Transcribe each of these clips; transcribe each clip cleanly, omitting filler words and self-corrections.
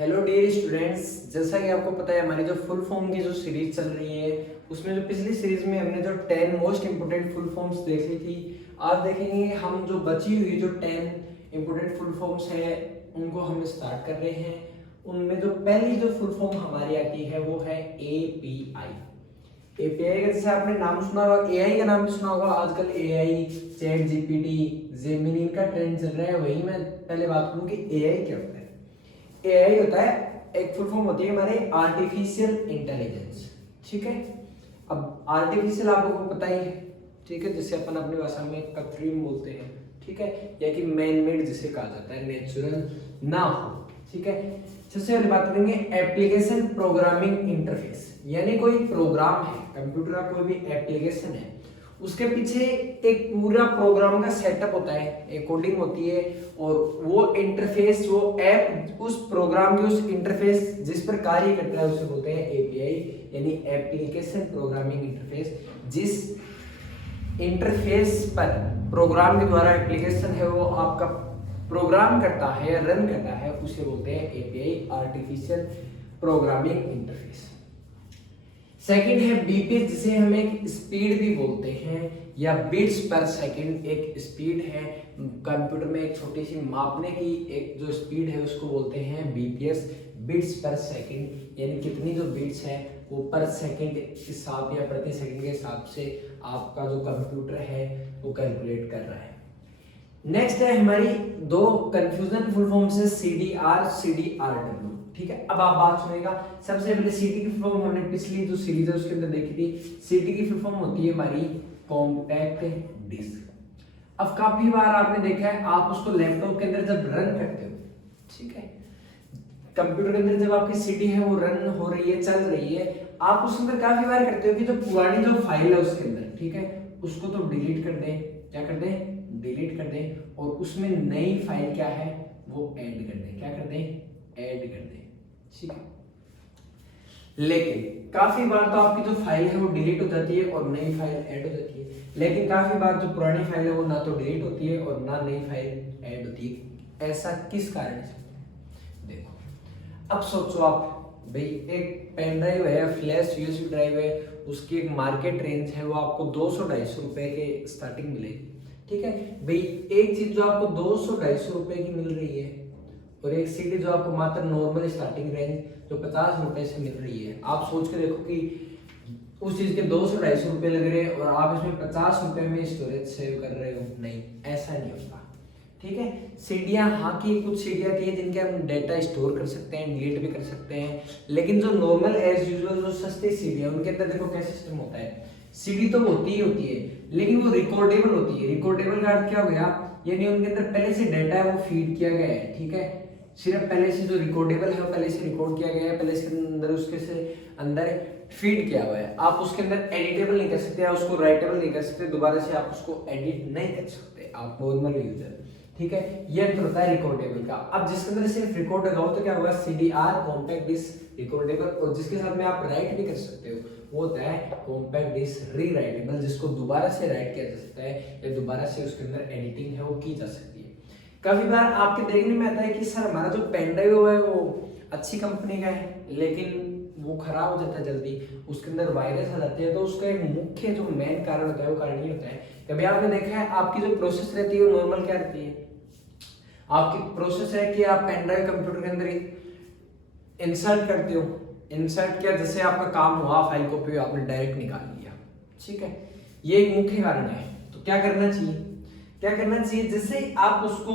Hello dear students, जैसा कि आपको पता है हमारी जो फुल फॉर्म की जो सीरीज चल रही है उसमें जो पिछली सीरीज में हमने जो 10 मोस्ट इंपोर्टेंट फुल फॉर्म्स देख ली थी, आज देखेंगे हम जो बची हुई जो 10 इंपोर्टेंट फुल फॉर्म्स है उनको हम स्टार्ट कर रहे हैं। उनमें जो पहली जो फुल फॉर्म हमारी आती है वो है एपीआई। एपीआई का जैसे आपने नाम सुना होगा, एआई का नाम भी सुना होगा। आजकल एआई, चैट जीपीटी, जेमिनी का ट्रेंड चल रहा है। वही मैं पहले बात करूं कि एआई क्या होता है। एआई होता है, एक फुल फॉर्म होती है हमारे आर्टिफिशियल इंटेलिजेंस। ठीक है, अब आर्टिफिशियल आप लोगों को पता ही है, ठीक है, जिसे अपन अपनी भाषा में कृत्रिम बोलते हैं, ठीक है, या कि मैन मेड जिसे कहा जाता है, नेचुरल ना हो। ठीक है, सबसे पहले बात करेंगे एप्लीकेशन प्रोग्रामिंग इंटरफेस, यानी कोई प्रोग्राम है, कंप्यूटर का कोई भी एप्लीकेशन है, उसके पीछे एक पूरा प्रोग्राम का सेटअप होता है, एक कोडिंग होती है, और वो इंटरफेस, वो ऐप, उस प्रोग्राम की उस इंटरफेस जिस पर कार्य करता है उसे बोलते हैं एपीआई, यानी एप्लीकेशन प्रोग्रामिंग इंटरफेस। जिस इंटरफेस पर प्रोग्राम के द्वारा एप्लीकेशन है वो आपका प्रोग्राम करता है, रन करता है, उसे बोलते हैं API, artificial programming interface. Second है बीपीएस, जिसे हम एक स्पीड भी बोलते हैं, या बिट्स पर सेकंड एक स्पीड है। कंप्यूटर में एक छोटी सी मापने की एक जो स्पीड है उसको बोलते हैं बीपीएस, बिट्स पर सेकंड, यानी कितनी जो बिट्स है वो पर सेकंड के हिसाब या प्रति सेकंड के हिसाब से आपका जो कंप्यूटर है वो कैलकुलेट कर रहा है। नेक्स्ट है हमारी दो कंफ्यूजन फुल फॉर्म से सीडीआर, सीडीआरडब्ल्यू। ठीक है, अब आप बात सुनेगा। सबसे पहले सीडी की फुल फॉर्म हमने पिछली जो सीरीज है उसके अंदर देखी थी। सीडी की फुल फॉर्म होती है हमारी कॉम्पैक्ट डिस्क। अब काफी बार आपने देखा है, आप उसको लैपटॉप के अंदर जब रन करते हो, ठीक है, कंप्यूटर के अंदर जब आपकी सीडी है वो रन हो रही है, चल रही है, आप उसके अंदर काफी बार करते हो कि जो पुरानी जो फाइल है उसके अंदर, ठीक है, उसको तो डिलीट कर दें। क्या कर दें? डिलीट कर दें, और उसमें नई फाइल क्या है वो ऐड कर दें। क्या कर दें? ऐड कर दें। ठीक है, लेकिन काफी बार तो आपकी जो फाइल है वो डिलीट हो जाती है और नई फाइल ऐड हो जाती है, लेकिन काफी बार जो पुरानी फाइल है वो ना तो डिलीट होती है और ना नई फाइल ऐड होती है। ऐसा किस कारण से? देखो, अब सोचो आप, भाई एक पेन ड्राइव है, फ्लैश यूएसबी ड्राइव है, उसकी एक मार्केट रेंज है, वो आपको 200-250 रुपए के स्टार्टिंग मिलेगी। ठीक है भाई, एक चीज जो आपको 200-250 रुपए की मिल रही है, और एक सीडी जो आपको मात्र नॉर्मल स्टार्टिंग रेंज जो 50 रुपए से मिल रही है। आप सोच के देखो कि उस चीज के 200-250 रुपए लग रहे हैं और आप इसमें 50 रुपए में स्टोरेज सेव कर रहे हो। नहीं, ऐसा नहीं होता। ठीक है, सीडियां, हाँ की कुछ सीडियां थी जिनके हम डेटा स्टोर कर सकते हैं, डिलीट भी कर सकते हैं, लेकिन जो नॉर्मल एज यूजुअल जो सस्ती सीडी है उनके अंदर देखो क्या सिस्टम होता है। सीडी तो होती ही होती है, लेकिन वो रिकॉर्डेबल होती है। रिकॉर्डेबल का अर्थ क्या हो गया, यानी उनके अंदर पहले से डेटा है वो फीड किया गया है। ठीक है, सिर्फ पहले से जो रिकॉर्डेबल है वो पहले से रिकॉर्ड किया गया है, पहले से अंदर उसके से अंदर फीड किया हुआ है। आप उसके अंदर एडिटेबल नहीं कर सकते, या उसको राइटेबल नहीं कर सकते, दोबारा से आप उसको एडिट नहीं कर सकते, आप नॉर्मल यूजर। ठीक है, ये तो होता है रिकॉर्डेबल का। अब जिसके अंदर सिर्फ रिकॉर्ड होगा तो क्या होगा, सीडीआर, कॉम्पैक्ट डिस्क, रिकॉर्डेबल, और जिसके साथ में आप राइट भी कर सकते हो वो होता है कॉम्पैक्ट डिस्क रीराइटेबल, जिसको दोबारा से राइट किया जा सकता है या दोबारा से उसके अंदर एडिटिंग है वो की जा सकती है। काफी बार आपके देखने में आता है कि सर हमारा जो पेन ड्राइव है वो अच्छी कंपनी का है, लेकिन वो खराब हो जाता है जल्दी, उसके अंदर वायरस आ जाते हैं। तो उसका एक मुख्य जो मेन कारण होता है वो कारण ये होता है, कभी आपने देखा है आपकी जो प्रोसेस रहती है वो नॉर्मल क्या रहती है, आपकी प्रोसेस है कि आप पेन ड्राइव कंप्यूटर के अंदर इंसर्ट करते हो, इंसर्ट किया, जैसे आपका काम हुआ, फाइल कॉपी आपने डायरेक्ट निकाल लिया। ठीक है, ये एक मुख्य कारण है। तो क्या करना चाहिए, क्या करना चाहिए, जैसे आप उसको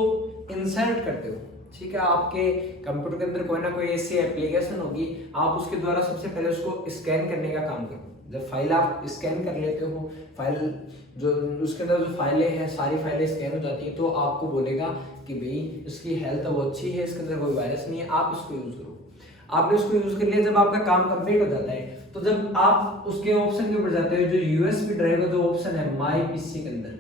इंसर्ट करते हो, ठीक है, आपके कंप्यूटर के अंदर कोई ना कोई ऐसी एप्लीकेशन होगी, आप उसके द्वारा सबसे पहले उसको स्कैन करने का काम करो। जब फाइल आप स्कैन कर लेते हो, फाइल जो उसके अंदर जो फाइलें हैं सारी फाइलें स्कैन हो जाती हैं, तो आपको बोलेगा कि भाई इसकी हेल्थ वो अच्छी है, इसके अंदर कोई वायरस नहीं है, आप इसको यूज करो। आपने उसको यूज कर लिया, जब आपका काम कंप्लीट हो जाता है तो जब आप उसके ऑप्शन के ऊपर जाते हो, जो यूएसबी ड्राइव का जो ऑप्शन है माय पीसी के अंदर,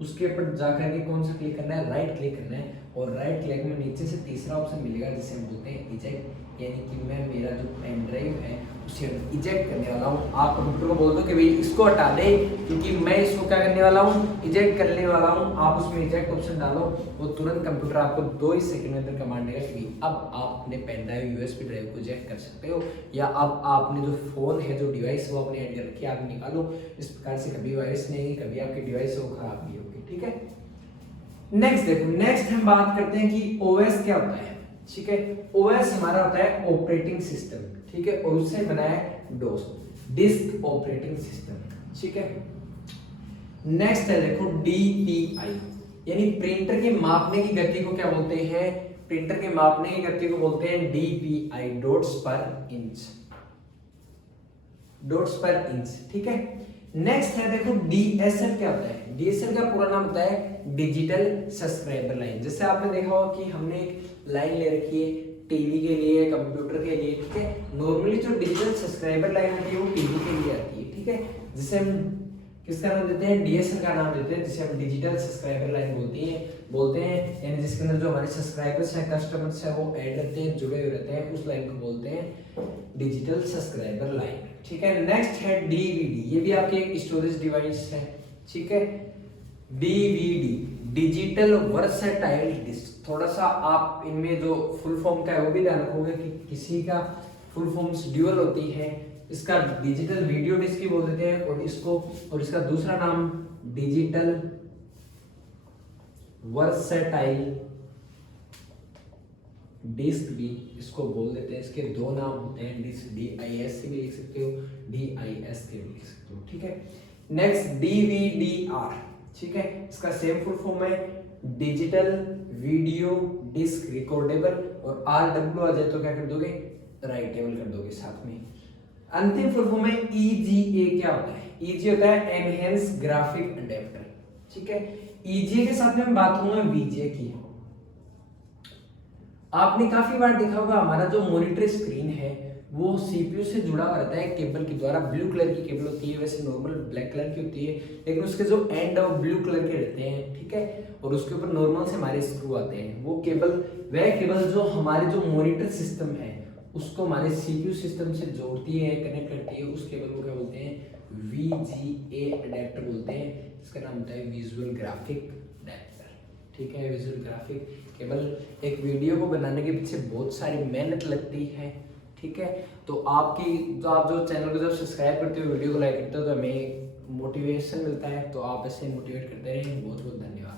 उसके ऊपर जाकर के कौन सा क्लिक करना है, राइट क्लिक करना है, और राइट क्लिक में नीचे से तीसरा ऑप्शन मिलेगा जिसे हम बोलते हैं इजेक्ट, यानी कि मैं मेरा जो पेन ड्राइव है उसे इजेक्ट करने वाला हूँ। आप कंप्यूटर को बोल दो कि भाई इसको हटा दे, क्योंकि मैं इसको क्या करने वाला हूँ, इजेक्ट करने वाला हूँ। आप उसमें इजेक्ट ऑप्शन डालो, वो तुरंत कंप्यूटर आपको 2 ही सेकंड में अंदर कमांड देगा कि अब आप अपने पेन ड्राइव यूएसबी ड्राइव को इजेक्ट कर सकते हो, या अब आपने जो फोन है, जो डिवाइस वो अपने ऐड कर रखी है, आप निकालो। इस प्रकार से कभी वायरस नहीं आएगी, कभी आपकी डिवाइस वो खराब नहीं होगी। ठीक है, नेक्स्ट देखो, नेक्स्ट हम बात करते हैं कि ओएस क्या होता है। ठीक है, ओएस हमारा होता है ऑपरेटिंग सिस्टम। ठीक है, और उससे बना है डोस, डिस्क ऑपरेटिंग सिस्टम। ठीक है, नेक्स्ट है देखो डीपीआई, यानी प्रिंटर के मापने की गति को क्या बोलते हैं, प्रिंटर के मापने की गति को बोलते हैं डीपीआई, डॉट्स पर इंच, डॉट्स पर इंच। ठीक है, नेक्स्ट है देखो डीएसएल क्या होता है। डीएसएल का पूरा नाम होता है डिजिटल सब्सक्राइबर लाइन। जैसे आपने देखा होगा कि हमने एक लाइन ले रखी है टीवी के लिए, कंप्यूटर के लिए। ठीक है, नॉर्मली जो डिजिटल सब्सक्राइबर लाइन होती है वो टीवी के लिए आती है। ठीक है, जिसे हम किसका नाम देते हैं, डीएसएल का नाम देते हैं, जिसे हम डिजिटल सब्सक्राइबर लाइन बोलते हैं, यानी जिसके अंदर जो हमारे सब्सक्राइबर्स हैं, कस्टमर्स हैं, वो ऐड रहते हैं, जुड़े हुए रहते हैं, उस लाइन को बोलते हैं डिजिटल सब्सक्राइबर लाइन। ठीक है, नेक्स्ट है डीवीडी, ये भी आपके एक स्टोरेज डिवाइस है। ठीक है, डीवीडी डिजिटल वर्सेटाइल डिस्क। थोड़ा सा आप इनमें जो फुल फॉर्म का है वो भी ध्यान रखोगे कि किसी का फुल फॉर्म्स ड्यूअल होती है। इसका डिजिटल वीडियो डिस्क भी बोल देते हैं, और इसका दूसरा नाम डिजिटल वर्सेटाइल डिस्क भी इसको बोल देते हैं। इसके 2 नाम होते हैं, डिस्क DIS से भी लिख सकते हो, DIS के भी लिख सकते हो। ठीक है, नेक्स्ट DVDR। ठीक है, इसका सेम फुल फॉर्म है डिजिटल वीडियो डिस्क रिकॉर्डेबल, और RW आ जाए तो क्या कर दोगे, राइटेबल कर दोगे साथ में। अंतिम फुल फॉर्म है EGA। क्या होता है, EGA होता है एनहेंस ग्राफिक अडेप्टर। ठीक है, EGA के साथ में हम बात करूंगा VGA की। आपने काफी बार देखा होगा हमारा जो मॉनिटर स्क्रीन है वो सीपीयू से जुड़ा हुआ रहता है केबल के द्वारा। ब्लू कलर की केबल होती है, वैसे नॉर्मल ब्लैक कलर की होती है, लेकिन उसके जो एंड है वो ब्लू कलर के रहते हैं। ठीक है, और उसके ऊपर नॉर्मल से हमारे स्क्रू आते हैं। वो केबल, वह केबल जो हमारे जो मॉनिटर सिस्टम है उसको हमारे सीपीयू सिस्टम से जोड़ती है, कनेक्ट करती है, उस केबल को क्या बोलते हैं, VGA अडेप्टर बोलते हैं। इसका नाम होता है विजुअल ग्राफिक अडेप्टर। ठीक है, विजुअल ग्राफिक केबल। एक वीडियो को बनाने के पीछे बहुत सारी मेहनत लगती है। ठीक है, तो आप जो चैनल को जब सब्सक्राइब करते हो, वीडियो को लाइक करते हो, तो हमें मोटिवेशन मिलता है। तो आप ऐसे मोटिवेट करते रहें। बहुत बहुत धन्यवाद।